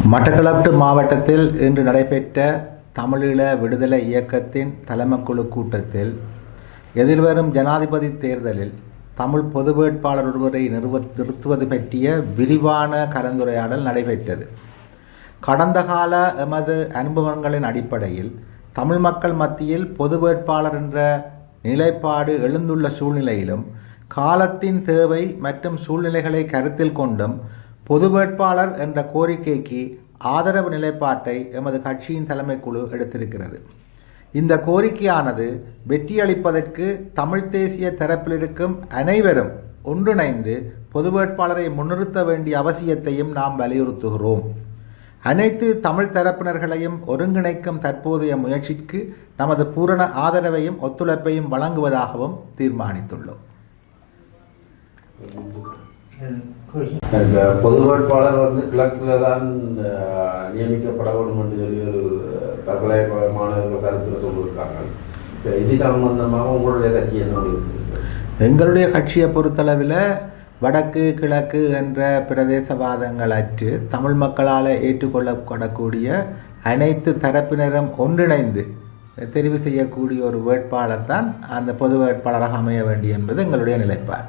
மட்டக்களப்பு மாவட்டத்தில் இன்று நடைபெற்ற தமிழீழ விடுதலை இயக்கத்தின் தலைமைக்குழு கூட்டத்தில் எதிர்வரும் ஜனாதிபதி தேர்தலில் தமிழ் பொது வேட்பாளர் ஒருவரை நிறுவ நிறுத்துவது பற்றிய விரிவான கலந்துரையாடல் நடைபெற்றது. கடந்த கால எமது அனுபவங்களின் அடிப்படையில் தமிழ் மக்கள் மத்தியில் பொது வேட்பாளர் என்ற நிலைப்பாடு எழுந்துள்ள சூழ்நிலையிலும் காலத்தின் தேவை மற்றும் சூழ்நிலைகளை கருத்தில் கொண்டும் பொது வேட்பாளர் என்ற கோரிக்கைக்கு ஆதரவு நிலைப்பாட்டை எமது கட்சியின் தலைமைக்குழு எடுத்திருக்கிறது. இந்த கோரிக்கையானது வெற்றியளிப்பதற்கு தமிழ் தேசிய தரப்பில் இருக்கும் அனைவரும் ஒன்றிணைந்து பொது வேட்பாளரை முன்னிறுத்த வேண்டிய அவசியத்தையும் நாம் வலியுறுத்துகிறோம். அனைத்து தமிழ் தரப்பினர்களையும் ஒருங்கிணைக்கும் தற்போதைய முயற்சிக்கு நமது பூரண ஆதரவையும் ஒத்துழைப்பையும் வழங்குவதாகவும் தீர்மானித்துள்ளோம். பொது வேட்பாளர் வந்து கிழக்கில் தான் நியமிக்கப்பட வேண்டும் என்று சொல்லி ஒரு பல்கலைக்கழக மாணவர்கள் கருத்தில் சொல்லியிருக்காங்க. இது சம்பந்தமாக உங்களுடைய கட்சி என்ன எங்களுடைய கட்சியை பொறுத்தளவில் வடக்கு கிழக்கு என்ற பிரதேசவாதங்கள் அற்று தமிழ் மக்களால் ஏற்றுக்கொள்ளப்படக்கூடிய அனைத்து தரப்பினரும் ஒன்றிணைந்து தெரிவு செய்யக்கூடிய ஒரு வேட்பாளர் தான் அந்த பொது வேட்பாளராக அமைய வேண்டும் என்பது எங்களுடைய நிலைப்பாடு.